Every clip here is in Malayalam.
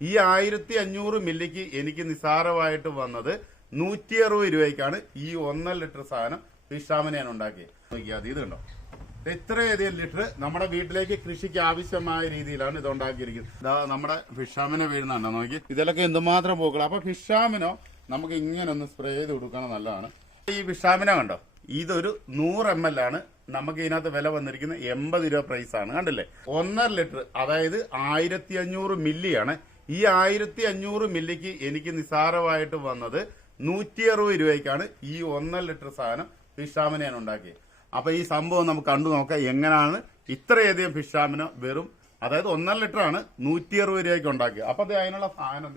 ഈ ആയിരത്തി അഞ്ഞൂറ് മില്ലിക്ക് എനിക്ക് നിസാരമായിട്ട് വന്നത് നൂറ്റി അറുപത് രൂപയ്ക്കാണ് ഈ ഒന്നര ലിറ്റർ സാധനം ഫിഷാമിനെ ഞാൻ ഉണ്ടാക്കിയത് നോക്കിയാൽ ഇത് കണ്ടോ? ഇത് ഇത്രയധികം ലിറ്റർ നമ്മുടെ വീട്ടിലേക്ക് കൃഷിക്ക് ആവശ്യമായ രീതിയിലാണ് ഇത് ഉണ്ടാക്കിയിരിക്കുന്നത്. ഇതാ നമ്മുടെ ഫിഷാമിനെ വീഴുന്നുണ്ടോ. നോക്കി ഇതിലൊക്കെ എന്തുമാത്രം പൂക്കൾ അപ്പൊ ഫിഷാമിനോ നമുക്ക് ഇങ്ങനെ ഒന്ന് സ്പ്രേ ചെയ്ത് കൊടുക്കണം നല്ലതാണ്. ഈ ഫിഷാമിനെ കണ്ടോ? ഇതൊരു നൂറ് എം എൽ ആണ്. നമുക്ക് ഇതിനകത്ത് വില വന്നിരിക്കുന്നത് എൺപത് രൂപ പ്രൈസ് ആണ്. കണ്ടില്ലേ? ഒന്നര ലിറ്റർ അതായത് ആയിരത്തി അഞ്ഞൂറ് മില്ലിയാണ് ഈ ആയിരത്തി അഞ്ഞൂറ് മില്ലിക്ക് എനിക്ക് നിസാരമായിട്ട് വന്നത് നൂറ്റി അറുപത് രൂപയ്ക്കാണ് ഈ ഒന്നര ലിറ്റർ സാധനം ഫിഷാമിനെ ഞാൻ ഉണ്ടാക്കിയത് അപ്പൊ ഈ സംഭവം നമുക്ക് കണ്ടു നോക്കാം എങ്ങനെയാണ് ഇത്രയധികം ഫിഷാമിന വെറും അതായത് ഒന്നര ലിറ്റർ ആണ് നൂറ്റി അറുപത് രൂപയ്ക്ക് ഉണ്ടാക്കിയത് അപ്പൊ അത് അതിനുള്ള സാധനം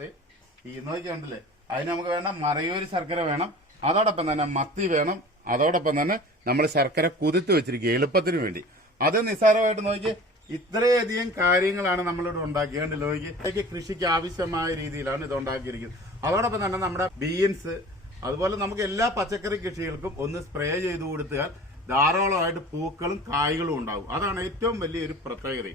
ഈ നോക്കി കണ്ടില്ലേ? അതിന് നമുക്ക് വേണം മറയൂര് ശർക്കര വേണം അതോടൊപ്പം തന്നെ മത്തി വേണം അതോടൊപ്പം തന്നെ നമ്മൾ ശർക്കര കുതിർത്ത് വെച്ചിരിക്കുക എളുപ്പത്തിന് വേണ്ടി. അത് നിസ്സാരമായിട്ട് നോക്കി ഇത്രയധികം കാര്യങ്ങളാണ് നമ്മളിവിടെ ഉണ്ടാക്കിയത് ഇതൊക്കെ കൃഷിക്ക് ആവശ്യമായ രീതിയിലാണ് ഇത് ഉണ്ടാക്കിയിരിക്കുന്നത്. അതോടൊപ്പം തന്നെ നമ്മുടെ ബീൻസ് അതുപോലെ നമുക്ക് എല്ലാ പച്ചക്കറി കൃഷികൾക്കും ഒന്ന് സ്പ്രേ ചെയ്ത് കൊടുത്താൽ ധാരാളമായിട്ട് പൂക്കളും കായ്കളും ഉണ്ടാകും അതാണ് ഏറ്റവും വലിയൊരു പ്രത്യേകത.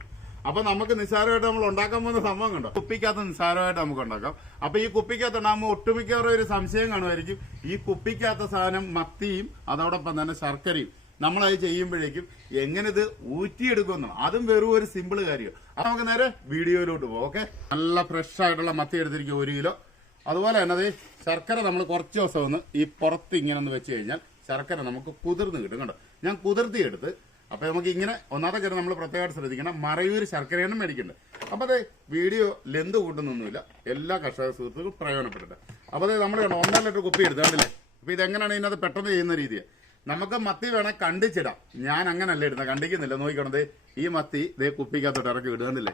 അപ്പൊ നമുക്ക് നിസ്സാരമായിട്ട് നമ്മൾ ഉണ്ടാക്കാൻ പോകുന്ന സംഭവം കണ്ടോ? കുപ്പിക്കകത്ത് നിസ്സാരമായിട്ട് നമുക്ക് ഉണ്ടാക്കാം. അപ്പൊ ഈ കുപ്പിക്കകത്ത് ഉണ്ടാകുമ്പോൾ ഒട്ടുമിക്കവരുടെ ഒരു സംശയം കാണുമായിരിക്കും. ഈ കുപ്പിക്കകത്ത സാധനം മത്തിയും അതോടൊപ്പം തന്നെ ശർക്കരയും നമ്മളത് ചെയ്യുമ്പോഴേക്കും എങ്ങനെ ഇത് ഊറ്റിയെടുക്കുന്നു അതും വെറും ഒരു സിമ്പിൾ കാര്യം. അത് നമുക്ക് നേരെ വീഡിയോയിലോട്ട് പോകും ഓക്കെ? നല്ല ഫ്രഷ് ആയിട്ടുള്ള മത്തി എടുത്തിരിക്കും ഒരു കിലോ. അതുപോലെ തന്നെ ശർക്കര നമ്മൾ കുറച്ച് ദിവസം ഒന്ന് ഈ പുറത്ത് ഇങ്ങനെ ഒന്ന് വെച്ച് കഴിഞ്ഞാൽ ശർക്കര നമുക്ക് കുതിർന്ന് കിട്ടും കണ്ടോ? ഞാൻ കുതിർത്തി എടുത്ത് അപ്പൊ നമുക്ക് ഇങ്ങനെ ഒന്നാമത്തെ കാര്യം നമ്മൾ പ്രത്യേകമായിട്ട് ശ്രദ്ധിക്കണം മറയൂർ ശർക്കരയാണ് മേടിക്കേണ്ടത് അപ്പൊ അതെ വീഡിയോ ലെന്ത് കൂട്ടുന്നൊന്നുമില്ല. എല്ലാ കർഷക സുഹൃത്തുക്കളും പ്രയോജനപ്പെട്ടിട്ട്. അപ്പൊ അതെ നമ്മൾ ഒന്നര ലിറ്റർ കുപ്പി എടുത്ത് കണ്ടില്ലേ? അപ്പൊ ഇതെങ്ങനെയാണ് ഇതിനകത്ത് പെട്ടെന്ന് ചെയ്യുന്ന രീതി നമുക്ക് മത്തി വേണേ കണ്ടിച്ചിടാം. ഞാൻ അങ്ങനല്ല ഇടുന്നത് കണ്ടിക്കുന്നില്ല. നോക്കിക്കണത്. ഈ മത്തി ഇതേ കുപ്പിക്കകത്തോട്ട് ഇറക്കി ഇടുന്നില്ലേ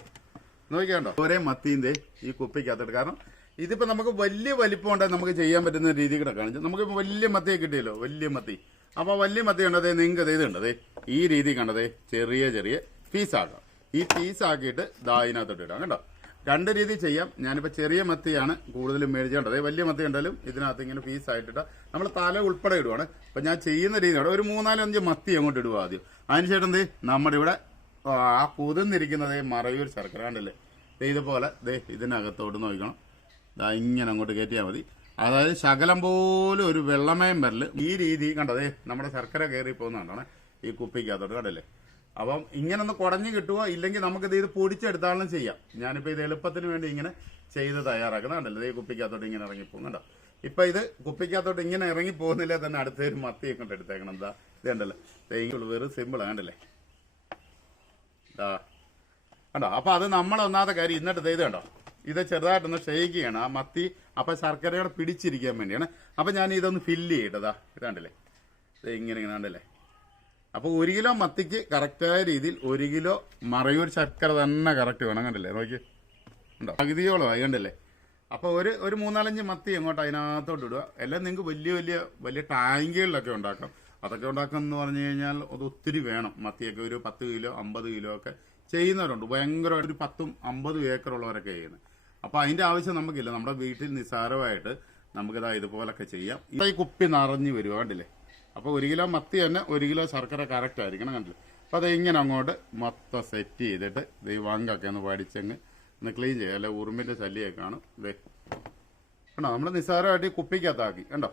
നോക്കിക്കണ്ടോ? ഒരേ മത്തിന്റെ ഈ കുപ്പിക്കകത്തോട്ട്. കാരണം ഇതിപ്പോ നമുക്ക് വലിയ വലിപ്പം ഉണ്ടായി നമുക്ക് ചെയ്യാൻ പറ്റുന്ന രീതി കൂടെ കാണിച്ചു. നമുക്ക് വലിയ മത്തിയെ കിട്ടിയല്ലോ. വലിയ മത്തി. അപ്പൊ വലിയ മത്തി കണ്ടതേ നിങ്ങൾക്ക് ഇത് കണ്ടതേ ഈ രീതി കണ്ടതേ ചെറിയ ചെറിയ പീസാക്കാം. ഈ പീസാക്കിയിട്ട് ദാ ഇതിനകത്തോട്ട് ഇടാം. കണ്ടോ? രണ്ട് രീതി ചെയ്യാം. ഞാനിപ്പോൾ ചെറിയ മത്തിയാണ് കൂടുതലും മേടിച്ചേണ്ടത്. വലിയ മത്തി കണ്ടാലും ഇതിനകത്ത് ഇങ്ങനെ പീസ് ആയിട്ടിട്ട്. നമ്മൾ തല ഉൾപ്പെടെ ഇടുവാണ്. അപ്പൊ ഞാൻ ചെയ്യുന്ന രീതിയാണ് ഒരു മൂന്നാലഞ്ച് മത്തി അങ്ങോട്ട് ഇടുക ആദ്യം. അതിനുശേഷം എന്ത്? നമ്മുടെ ഇവിടെ ആ കുതിർന്നിരിക്കുന്നത് മറയൂർ ശർക്കര കണ്ടല്ലേ? ഇതുപോലെ ദേ ഇതിനകത്തോട്ട് നോക്കണം. ദാ ഇങ്ങനെ അങ്ങോട്ട് കയറ്റിയാൽ മതി. അതായത് ശകലം പോലും ഒരു വെള്ളമയം വരൽ. ഈ രീതി കണ്ടതേ നമ്മുടെ ശർക്കര കയറി പോകുന്നതാണ് ഈ കുപ്പിക്കകത്തോട്ട് കണ്ടല്ലേ? അപ്പം ഇങ്ങനെ ഒന്ന് കുടഞ്ഞു കിട്ടുക ഇല്ലെങ്കിൽ നമുക്കിത് ഇത് പൊടിച്ചെടുത്താലും ചെയ്യാം. ഞാനിപ്പോൾ ഇത് എളുപ്പത്തിന് വേണ്ടി ഇങ്ങനെ ചെയ്ത് തയ്യാറാക്കുന്ന. കണ്ടല്ലേ ഈ കുപ്പിക്കകത്തോട്ട് ഇങ്ങനെ ഇറങ്ങിപ്പോകും കണ്ടോ? ഇപ്പൊ ഇത് കുപ്പിക്കകത്തോട്ട് ഇങ്ങനെ ഇറങ്ങി പോകുന്നില്ലേ തന്നെ അടുത്തൊരു മത്തി കൊണ്ട് എടുത്തേക്കണം. എന്താ ഇത് കണ്ടല്ലേ. തേങ്ങ വെറും സിമ്പിൾ കണ്ടല്ലേ? ദാ കണ്ടോ? അപ്പൊ അത് നമ്മൾ ഒന്നാമത്തെ കാര്യം ഇന്നിട്ട് ഇത് കണ്ടോ? ഇത് ചെറുതായിട്ടൊന്ന് ഷെയ്ക്ക് ചെയ്യണം. ആ മത്തി അപ്പൊ ശർക്കരയോടെ പിടിച്ചിരിക്കാൻ വേണ്ടിയാണ്. അപ്പൊ ഞാൻ ഇതൊന്ന് ഫില്ല് ചെയ്തതാ ഇതാണ്ടല്ലേ ഇത് ഇങ്ങനെ ഇങ്ങനെ കണ്ടില്ലേ? അപ്പൊ ഒരു കിലോ മത്തിക്ക് കറക്റ്റായ രീതിയിൽ ഒരു കിലോ മറയൂർ ശർക്കര തന്നെ കറക്റ്റ് വേണം കണ്ടല്ലേ? നോക്കി ഉണ്ടോ? പകുതിയോളം ആയി കണ്ടല്ലേ? അപ്പൊ ഒരു ഒരു മൂന്നാലഞ്ച് മത്തി എങ്ങോട്ട് അതിനകത്തോട്ട് ഇടുക. എല്ലാം നിങ്ങൾക്ക് വലിയ വലിയ വലിയ ടാങ്കുകളിലൊക്കെ ഉണ്ടാക്കാം. അതൊക്കെ ഉണ്ടാക്കാന്ന് പറഞ്ഞു കഴിഞ്ഞാൽ അത് ഒത്തിരി വേണം. മത്തിയൊക്കെ ഒരു പത്ത് കിലോ അമ്പത് കിലോ ഒക്കെ ചെയ്യുന്നവരുണ്ട്. ഭയങ്കരമായിട്ട് ഒരു പത്തും അമ്പതും ഏക്കർ ഉള്ളവരൊക്കെ ചെയ്യുന്നത്. അപ്പൊ അതിന്റെ ആവശ്യം നമുക്കില്ല. നമ്മുടെ വീട്ടിൽ നിസ്സാരമായിട്ട് നമുക്കിതാ ഇതുപോലൊക്കെ ചെയ്യാം. ഈ കുപ്പി നിറഞ്ഞു വരും കണ്ടില്ലേ അപ്പൊ ഒരു കിലോ മത്തി തന്നെ ഒരു കിലോ ശർക്കര കറക്റ്റ് ആയിരിക്കണം കണ്ടില്ല? അപ്പോൾ അത് ഇങ്ങനെ അങ്ങോട്ട് മൊത്തം സെറ്റ് ചെയ്തിട്ട് ഈ വങ്കൊക്കെ ഒന്ന് പഠിച്ചങ്ങ് ഒന്ന് ക്ലീൻ ചെയ്യുക അല്ലെ ഉറുമ്പിന്റെ ശല്യമൊക്കെ കാണും. കണ്ടോ? നമ്മൾ നിസ്സാരമായിട്ട് ഈ കുപ്പിക്കകത്താക്കി. കണ്ടോ?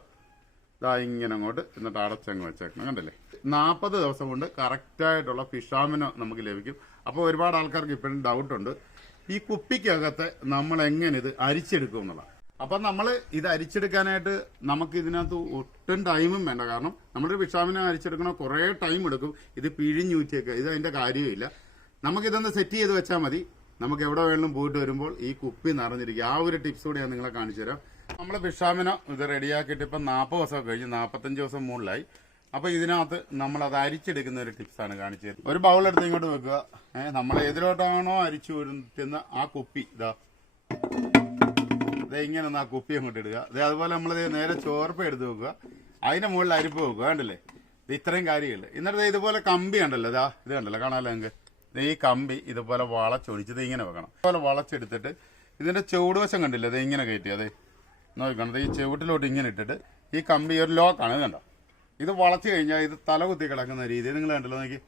ഇതാ ഇങ്ങനെ അങ്ങോട്ട് എന്നിട്ട് അടച്ചങ്ങ് വെച്ചേക്കണം. കണ്ടല്ലേ? നാൽപ്പത് ദിവസം കൊണ്ട് കറക്റ്റായിട്ടുള്ള ഫിഷാമിനോ നമുക്ക് ലഭിക്കും. അപ്പോൾ ഒരുപാട് ആൾക്കാർക്ക് ഇപ്പോഴും ഡൗട്ടുണ്ട് ഈ കുപ്പിക്കകത്ത് നമ്മൾ എങ്ങനെ ഇത് അരിച്ചെടുക്കും എന്നുള്ളതാണ്. അപ്പം നമ്മൾ ഇത് അരിച്ചെടുക്കാനായിട്ട് നമുക്ക് ഇതിനകത്ത് ഒട്ടും ടൈമും വേണ്ട. കാരണം നമ്മളൊരു വിഷാമിനെ അരിച്ചെടുക്കണ കുറേ ടൈം എടുക്കും. ഇത് പിഴിഞ്ഞൂറ്റിയൊക്കെ. ഇത് അതിന്റെ കാര്യമില്ല നമുക്കിതൊന്ന് സെറ്റ് ചെയ്ത് വെച്ചാൽ മതി. നമുക്ക് എവിടെ വേണമെങ്കിലും പോയിട്ട് വരുമ്പോൾ ഈ കുപ്പി നിറഞ്ഞിരിക്കും. ആ ഒരു ടിപ്സ് കൂടി ഞാൻ നിങ്ങളെ കാണിച്ചു തരാം. നമ്മൾ വിഷാമിന ഇത് റെഡിയാക്കിയിട്ട് ഇപ്പം നാൽപ്പത് ദിവസം കഴിഞ്ഞ് നാൽപ്പത്തഞ്ച് ദിവസം മുകളിലായി. അപ്പോൾ ഇതിനകത്ത് നമ്മൾ അത് അരിച്ചെടുക്കുന്ന ഒരു ടിപ്സ് ആണ് കാണിച്ചു തരുന്നത്. ഒരു ബൗളെടുത്ത് ഇങ്ങോട്ട് വെക്കുക. നമ്മൾ ഏതിലോട്ടാണോ അരിച്ചു വരുന്ന ആ കുപ്പി. ഇതാ. ഇങ്ങനെ ഒന്ന് ആ കുപ്പി അങ്ങോട്ട് ഇടുക. ദേ അതുപോലെ നമ്മൾ നേരെ ചോർപ്പ എടുത്ത് വെക്കുക. അതിന്റെ മുകളിൽ അരിപ്പ് വെക്കുക കണ്ടില്ലേ? ഇത് ഇത്രയും കാര്യമില്ല എന്നിട്ട് ഇതുപോലെ കമ്പി ഉണ്ടല്ലോ ഇതാ ഇത് കണ്ടല്ലോ കാണാമല്ലോ നിങ്ങൾക്ക്? ഈ കമ്പി ഇതുപോലെ വളച്ചൊടിച്ചത് ഇങ്ങനെ വെക്കണം. ഇതുപോലെ വളച്ചെടുത്തിട്ട് ഇതിന്റെ ചുവടുവശം കണ്ടില്ലേ ദേ ഇങ്ങനെ കയറ്റി അതെ നോക്കണം ഈ ചുവട്ടിലോട്ട് ഇങ്ങനെ ഇട്ടിട്ട് ഈ കമ്പി ഒരു ലോക്കാണ് ഇത് കണ്ടോ? ഇത് വളച്ചു കഴിഞ്ഞാൽ ഇത് തല കുത്തി കിടക്കുന്ന രീതി നിങ്ങൾ കണ്ടല്ലോ നോക്കി.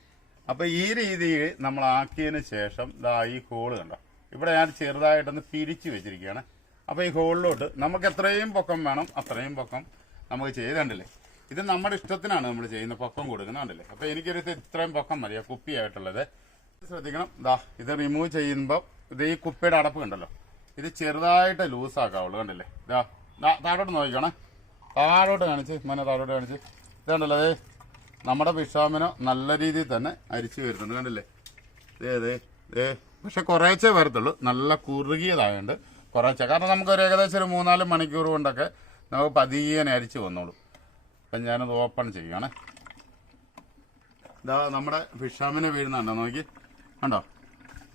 അപ്പൊ ഈ രീതിയിൽ നമ്മൾ ആക്കിയതിന് ശേഷം ദാ ഈ ഹോൾ കണ്ടോ? ഇവിടെ ഞാൻ ചെറുതായിട്ടൊന്ന് പിരിച്ചു വെച്ചിരിക്കുകയാണ്. അപ്പോൾ ഈ ഹോളിലോട്ട് നമുക്ക് എത്രയും പൊക്കം വേണം അത്രയും പൊക്കം നമുക്ക് ചെയ്തണ്ടല്ലേ ഇത് നമ്മുടെ ഇഷ്ടത്തിനാണ് നമ്മൾ ചെയ്യുന്ന പൊക്കം കൊടുക്കുന്നുണ്ടല്ലേ അപ്പോൾ എനിക്കൊരു ഇത്രയും പൊക്കം മതി ആ കുപ്പിയായിട്ടുള്ളത്. ശ്രദ്ധിക്കണം. ദാ ഇത് റിമൂവ് ചെയ്യുമ്പോൾ ഇത് ഈ കുപ്പിയുടെ അടപ്പ് കണ്ടല്ലോ? ഇത് ചെറുതായിട്ട് ലൂസ് ആക്കാവുള്ളൂ കണ്ടല്ലേ? ദാ താഴോട്ട് നോക്കിക്കണേ. താഴോട്ട് കാണിച്ച് മോനെ താഴോട്ട് കാണിച്ച്. ഇതുണ്ടല്ലോ അതെ നമ്മുടെ വിഷാമിനോ നല്ല രീതിയിൽ തന്നെ അരിച്ചു വരുന്നുണ്ട് കണ്ടല്ലേ? ദേ ദേ. പക്ഷെ കുറേച്ചേ വരത്തുള്ളൂ. നല്ല കുറുകിയതായുണ്ട് കുറേച്ചേ. കാരണം നമുക്കൊരു ഏകദേശം ഒരു മൂന്നാൽ മണിക്കൂർ കൊണ്ടൊക്കെ നമുക്ക് പതിയെ അരിച്ച് വന്നോളൂ. അപ്പം ഞാനത് ഓപ്പൺ ചെയ്യുകയാണേ ഇതാ നമ്മുടെ ഫിഷാമിനെ വീഴുന്നുണ്ടോ നോക്കി? കണ്ടോ?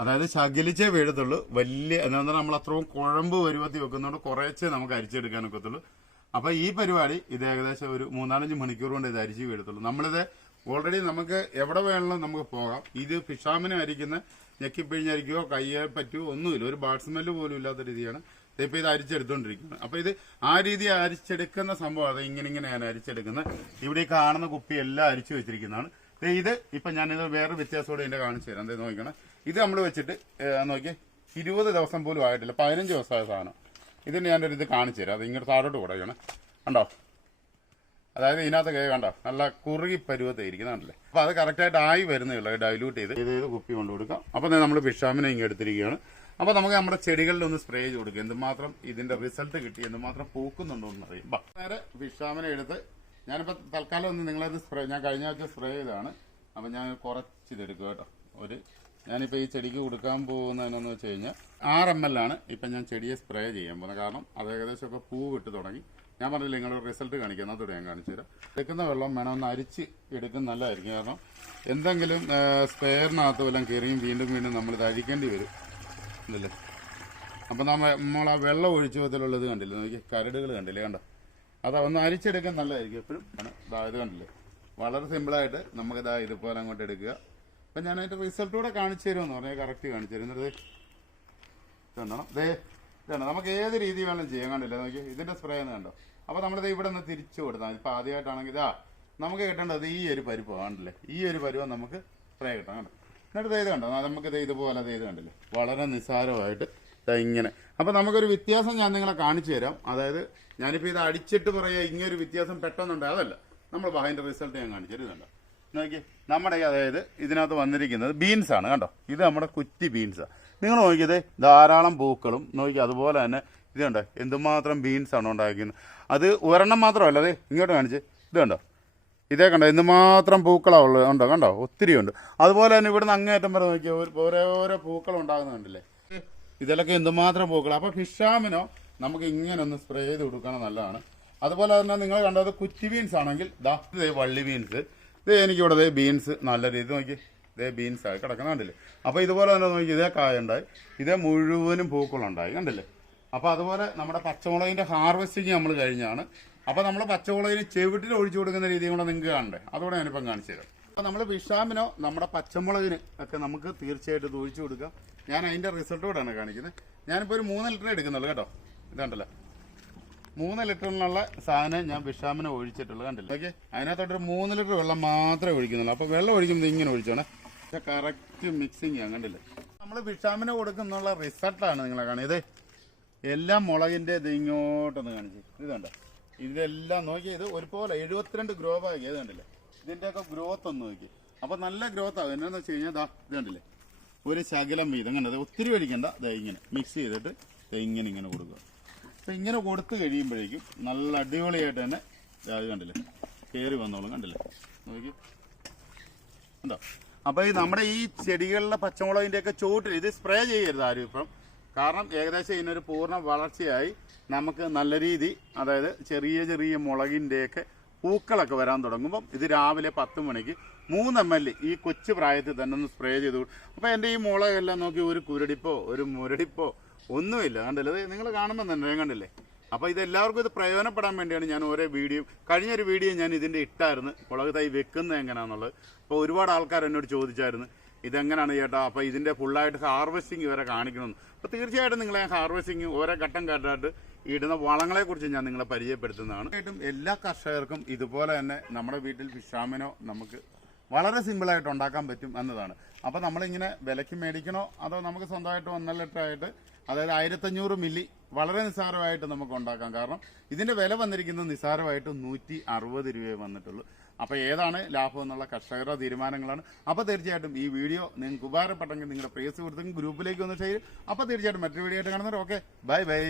അതായത് ശകലിച്ചേ വീഴത്തുള്ളൂ. വലിയ എന്താ പറഞ്ഞാൽ നമ്മൾ അത്രയും കുഴമ്പ് വരുവത്തി വെക്കുന്നതുകൊണ്ട് കുറേച്ചേ നമുക്ക് അരിച്ചെടുക്കാൻ ഒക്കത്തുള്ളൂ. അപ്പൊ ഈ പരിപാടി ഇത് ഏകദേശം ഒരു മൂന്നാലഞ്ച് മണിക്കൂർ കൊണ്ട് ഇത് അരിച്ച് വീഴത്തുള്ളൂ. നമ്മളിത് ഓൾറെഡി നമുക്ക് എവിടെ വേണമെങ്കിലും നമുക്ക് പോകാം. ഇത് ഫിഷാമിനെ അരിക്കുന്ന ഞെക്കിപ്പിഴിഞ്ഞരിക്കുകയോ കയ്യെ പറ്റുമോ ഒന്നുമില്ല. ഒരു ബാഡ്സ്മെല്ല് പോലും ഇല്ലാത്ത രീതിയാണ് ഇപ്പൊ ഇത് അരിച്ചെടുത്തോണ്ടിരിക്കുന്നത്. അപ്പൊ ഇത് ആ രീതി അരിച്ചെടുക്കുന്ന സംഭവം അത് ഇങ്ങനെ ഇങ്ങനെയാണ് അരിച്ചെടുക്കുന്നത്. ഇവിടെ കാണുന്ന കുപ്പി എല്ലാം അരിച്ചു വെച്ചിരിക്കുന്നതാണ്. ഇത് ഇപ്പൊ ഞാനിത് വേറെ വ്യത്യാസത്തോടെ ഇതിന്റെ കാണിച്ചു തരാം. എന്താ നോക്കണം ഇത് നമ്മൾ വെച്ചിട്ട് നോക്കി ഇരുപത് ദിവസം പോലും ആയിട്ടില്ല. പതിനഞ്ച് ദിവസമായ സാധനം. ഇതിന് ഞാനൊരു ഇത് കാണിച്ചു തരാം. അത് ഇങ്ങോട്ട് താഴോട്ട് കൊടുക്കണം കണ്ടോ? അതായത് ഇതിനകത്ത് കണ്ടോ? നല്ല കുറുകി പരുവത്തെ ഇരിക്കുന്നുണ്ടല്ലേ അപ്പൊ അത് കറക്റ്റായിട്ട് ആയി വരുന്നില്ല ഡൈലൂട്ട് ചെയ്ത് ഇത് ഏത് കുപ്പി കൊണ്ട് കൊടുക്കാം. അപ്പൊ നമ്മൾ വിഷാമിനെ ഇങ്ങനെ എടുത്തിരിക്കുകയാണ്. അപ്പൊ നമുക്ക് നമ്മുടെ ചെടികളിൽ ഒന്ന് സ്പ്രേ ചെയ്ത് കൊടുക്കുക എന്തുമാത്രം ഇതിന്റെ റിസൾട്ട് കിട്ടി എന്തുമാത്രം പൂക്കുന്നുണ്ടോ എന്ന് അറിയാം. ബാ. നേരെ വിഷാമിനെ എടുത്ത് ഞാനിപ്പോ തൽക്കാലം ഒന്ന് നിങ്ങളത് സ്പ്രേ ഞാൻ കഴിഞ്ഞ ആഴ്ച സ്പ്രേ ചെയ്താണ് അപ്പൊ ഞാൻ കുറച്ച് ഇതെടുക്കുക കേട്ടോ. ഒരു ഞാനിപ്പോൾ ഈ ചെടിക്ക് കൊടുക്കാൻ പോകുന്നതെന്നു വെച്ച് കഴിഞ്ഞാൽ ആറ് എം എൽ ആണ് ഇപ്പം ഞാൻ ചെടിയെ സ്പ്രേ ചെയ്യാൻ പോകുന്നത്. കാരണം അത് ഏകദേശമൊക്കെ പൂ വിട്ട് തുടങ്ങി. ഞാൻ പറഞ്ഞില്ല നിങ്ങളുടെ റിസൾട്ട് കാണിക്കാം. അതോടെ ഞാൻ കാണിച്ചു തരാം. എടുക്കുന്ന വെള്ളം വേണം ഒന്ന് അരിച്ച് എടുക്കുന്ന നല്ലതായിരിക്കും. കാരണം എന്തെങ്കിലും സ്പെയറിനകത്ത് വല്ലതും കയറിയും വീണ്ടും വീണ്ടും നമ്മൾ ഇത് അരിക്കേണ്ടി വരും. ഇല്ലേ അപ്പം നമ്മൾ നമ്മൾ ആ വെള്ളം ഒഴിച്ചു വിധത്തിലുള്ളത് കണ്ടില്ലേ? നോക്കി കരടുകൾ കണ്ടില്ലേ? കണ്ടോ? അത് ഒന്ന് അരിച്ചെടുക്കാൻ നല്ലതായിരിക്കും എപ്പോഴും. ഇതായത് ഇത് കണ്ടില്ലേ? വളരെ സിമ്പിളായിട്ട് നമുക്ക് ഇതാ ഇതുപോലെ അങ്ങോട്ട് എടുക്കുക. അപ്പം ഞാൻ അതിന്റെ റിസൾട്ട് കാണിച്ചു തരുമെന്ന് പറഞ്ഞാൽ കറക്റ്റ് കാണിച്ചു തരും കണ്ടോ ദേ. ഇതുണ്ടോ നമുക്ക് ഏത് രീതി വേണം ചെയ്യാൻ കണ്ടില്ല? നോക്കി ഇതിന്റെ സ്പ്രേ എന്ന് കണ്ടോ? അപ്പോൾ നമ്മളിത് ഇവിടെ നിന്ന് തിരിച്ചു കൊടുത്താൽ ഇപ്പം ആദ്യമായിട്ടാണെങ്കിൽ ഇതാ നമുക്ക് കിട്ടേണ്ടത് ഈ ഒരു പരിപ്പ് കണ്ടില്ലേ? ഈ ഒരു പരുവം നമുക്ക് സ്പ്രേ കിട്ടാം കണ്ടോ? എന്നിട്ട് ഇത് കണ്ടോ? നമുക്ക് ഇത് ഇതുപോലെ ഇത് കണ്ടില്ലേ? വളരെ നിസ്സാരമായിട്ട് ഇങ്ങനെ. അപ്പോൾ നമുക്കൊരു വ്യത്യാസം ഞാൻ നിങ്ങളെ കാണിച്ചു തരാം. അതായത് ഞാനിപ്പോൾ ഇത് അടിച്ചിട്ട് പറയാ ഇങ്ങനൊരു വ്യത്യാസം പെട്ടെന്നുണ്ട് അതല്ല നമ്മൾ അതിന്റെ റിസൾട്ട് ഞാൻ കാണിച്ചു തരുന്നുണ്ട് നോക്കി നമ്മുടെ അതായത് ഇതിനകത്ത് വന്നിരിക്കുന്നത് ബീൻസ് ആണ് കണ്ടോ? ഇത് നമ്മുടെ കുറ്റി ബീൻസാണ് നിങ്ങൾ നോക്കിയത് ധാരാളം പൂക്കളും നോക്കി അതുപോലെ തന്നെ ഇത് കണ്ടോ എന്തുമാത്രം ബീൻസാണ് ഉണ്ടാക്കിയത് അത് ഒരെണ്ണം മാത്രമല്ല അതെ ഇങ്ങോട്ട് കാണിച്ച്. ഇത് കണ്ടോ? ഇതേ കണ്ടോ എന്തുമാത്രം പൂക്കളാ ഉള്ളത്? ഉണ്ടോ കണ്ടോ? ഒത്തിരി ഉണ്ട്. അതുപോലെ തന്നെ ഇവിടുന്ന് അങ്ങേറ്റം വരെ നോക്കിയാൽ ഓരോ പൂക്കൾ ഉണ്ടാകുന്നുണ്ടല്ലേ? ഇതിലൊക്കെ എന്തുമാത്രം പൂക്കൾ അപ്പോൾ ഫിഷാമിനോ നമുക്ക് ഇങ്ങനെ ഒന്ന് സ്പ്രേ ചെയ്ത് കൊടുക്കണം നല്ലതാണ്. അതുപോലെ തന്നെ നിങ്ങൾ കണ്ടത് കുറ്റി ബീൻസ് ആണെങ്കിൽ ദാ ഇതേ വള്ളി ബീൻസ് ഇത് എനിക്കിവിടെ ബീൻസ് നല്ല രീതി നോക്കി ഇതേ ബീൻസ് ആയി കിടക്കുന്ന കണ്ടില്ലേ? അപ്പോൾ ഇതുപോലെ തന്നെ നോക്കി ഇതേ കായ ഉണ്ടായി ഇതേ മുഴുവനും പൂക്കളുണ്ടായി കണ്ടില്ലേ? അപ്പോൾ അതുപോലെ നമ്മുടെ പച്ചമുളകിന്റെ ഹാർവെസ്റ്റിങ് നമ്മൾ കഴിഞ്ഞാണ്. അപ്പോൾ നമ്മൾ പച്ചമുളകിന് ചെവിട്ടിൽ ഒഴിച്ചു കൊടുക്കുന്ന രീതിയും കൂടെ നിങ്ങൾക്ക് കാണണ്ടേ? അതുകൂടെ ഞാനിപ്പം കാണിച്ചു തരാം. അപ്പൊ നമ്മൾ വിഷാമിനോ നമ്മുടെ പച്ചമുളകിന് ഒക്കെ നമുക്ക് തീർച്ചയായിട്ടും ഇത് ഒഴിച്ചു കൊടുക്കാം. ഞാൻ അതിന്റെ റിസൾട്ട് കൂടെയാണ് കാണിക്കുന്നത്. ഞാനിപ്പോൾ ഒരു മൂന്ന് ലിറ്റർ എടുക്കുന്നുള്ളൂ കേട്ടോ. ഇതുണ്ടല്ലോ മൂന്ന് ലിറ്ററിനുള്ള സാധനം ഞാൻ വിഷാമിനെ ഒഴിച്ചിട്ടുള്ളൂ കണ്ടില്ല? ഓക്കെ? അതിനകത്തോട്ടൊരു മൂന്ന് ലിറ്റർ വെള്ളം മാത്രമേ ഒഴിക്കുന്നുള്ളൂ. അപ്പോൾ വെള്ളം ഒഴിക്കുമ്പോൾ ഇങ്ങനെ ഒഴിച്ചോണേ. കറക്റ്റ് മിക്സിങ് ആണ് കണ്ടില്ലേ? നമ്മൾ വിഷാമിനെ കൊടുക്കുന്നുള്ള റിസൾട്ടാണ് നിങ്ങളെ കാണിയത് എല്ലാം മുളകിന്റെ ഇത് ഇങ്ങോട്ടൊന്ന് കാണിച്ചു. ഇത് കണ്ടോ? ഇതെല്ലാം നോക്കി ഇത് ഒരുപോലെ എഴുപത്തിരണ്ട് ഗ്രോ ബാഗ് ഇത് കണ്ടില്ലേ? ഇതിന്റെയൊക്കെ ഗ്രോത്ത് ഒന്ന് നോക്കി. അപ്പോൾ നല്ല ഗ്രോത്ത് ആകും എന്നാന്ന് വെച്ച് കഴിഞ്ഞാൽ ദാ ഇത് കണ്ടില്ലേ? ഒരു ശകലം വീതം. ഇങ്ങനെ ഒത്തിരി ഒഴിക്കണ്ട. ദാ ഇങ്ങനെ മിക്സ് ചെയ്തിട്ട് ഇങ്ങനെ ഇങ്ങനെ കൊടുക്കുക. അപ്പൊ ഇങ്ങനെ കൊടുത്തു കഴിയുമ്പോഴേക്കും നല്ല അടിപൊളിയായിട്ട് തന്നെ ഇത് കണ്ടില്ലേ? കയറി വന്നോളും. കണ്ടില്ലേ? നോക്കി. ഉണ്ടോ അപ്പൊ ഈ നമ്മുടെ ഈ ചെടികളിലെ പച്ചമുളകിന്റെ ഒക്കെ ചോട്ടിൽ ഇത് സ്പ്രേ ചെയ്യരുത് ആരും ഇപ്പം. കാരണം ഏകദേശം ഇതിനൊരു പൂർണ വളർച്ചയായി നമുക്ക് നല്ല രീതി അതായത് ചെറിയ ചെറിയ മുളകിന്റെയൊക്കെ പൂക്കളൊക്കെ വരാൻ തുടങ്ങുമ്പം ഇത് രാവിലെ പത്ത് മണിക്ക് മൂന്ന് എം എൽ ഈ കൊച്ചു പ്രായത്തിൽ തന്നെ ഒന്ന് സ്പ്രേ ചെയ്തു അപ്പോൾ അപ്പൊ എന്റെ ഈ മുളകെല്ലാം നോക്കി ഒരു കുരടിപ്പോ ഒരു മുരടിപ്പോ ഒന്നുമില്ല കണ്ടില്ലേ? അത് നിങ്ങൾ കാണുമ്പോൾ തന്നെ കണ്ടില്ലേ? അപ്പൊ ഇത് എല്ലാവർക്കും ഇത് പ്രയോജനപ്പെടാൻ വേണ്ടിയാണ് ഞാൻ ഓരോ വീഡിയോ കഴിഞ്ഞൊരു വീഡിയോ ഞാൻ ഇതിന്റെ ഇട്ടായിരുന്നു മുളക് തൈ വെക്കുന്നത് എങ്ങനെയാണെന്നുള്ളത് അപ്പോൾ ഒരുപാട് ആൾക്കാർ എന്നോട് ചോദിച്ചായിരുന്നു ഇതെങ്ങനെയാണ് ചേട്ടാ? അപ്പോൾ ഇതിന്റെ ഫുള്ളായിട്ട് ഹാർവെസ്റ്റിംഗ് വരെ കാണിക്കണമെന്ന്. അപ്പോൾ തീർച്ചയായിട്ടും നിങ്ങളെ ഹാർവെസ്റ്റിംഗ് ഓരോ ഘട്ടം ഘട്ടമായിട്ട് ഇടുന്ന വളങ്ങളെക്കുറിച്ച് ഞാൻ നിങ്ങളെ പരിചയപ്പെടുത്തുന്നതാണ്. ഏറ്റവും എല്ലാ കർഷകർക്കും ഇതുപോലെ തന്നെ നമ്മുടെ വീട്ടിൽ ഫിഷാമിനോ നമുക്ക് വളരെ സിമ്പിളായിട്ട് ഉണ്ടാക്കാൻ പറ്റും എന്നതാണ്. അപ്പോൾ നമ്മളിങ്ങനെ വിലയ്ക്ക് മേടിക്കണോ അതോ നമുക്ക് സ്വന്തമായിട്ട് ഒന്നര ലിറ്റർ ആയിട്ട് അതായത് ആയിരത്തഞ്ഞൂറ് മില്ലി വളരെ നിസ്സാരമായിട്ട് നമുക്ക് ഉണ്ടാക്കാം. കാരണം ഇതിന്റെ വില വന്നിരിക്കുന്നത് നിസ്സാരമായിട്ട് നൂറ്റി അറുപത് രൂപയെ വന്നിട്ടുള്ളൂ. അപ്പൊ ഏതാണ് ലാഭം എന്നുള്ള കർഷകരുടെ തീരുമാനങ്ങളാണ്. അപ്പോൾ തീർച്ചയായിട്ടും ഈ വീഡിയോ നിങ്ങൾക്ക് ഉപകാരപ്പെട്ടെങ്കിൽ നിങ്ങളുടെ പ്രിയ സുഹൃത്തുക്കളും ഗ്രൂപ്പിലേക്ക് ഒന്ന് ഷെയർ അപ്പൊ തീർച്ചയായിട്ടും മറ്റൊരു വീഡിയോ ആയിട്ട് കാണുന്നവർ ഓക്കെ ബൈ ബൈ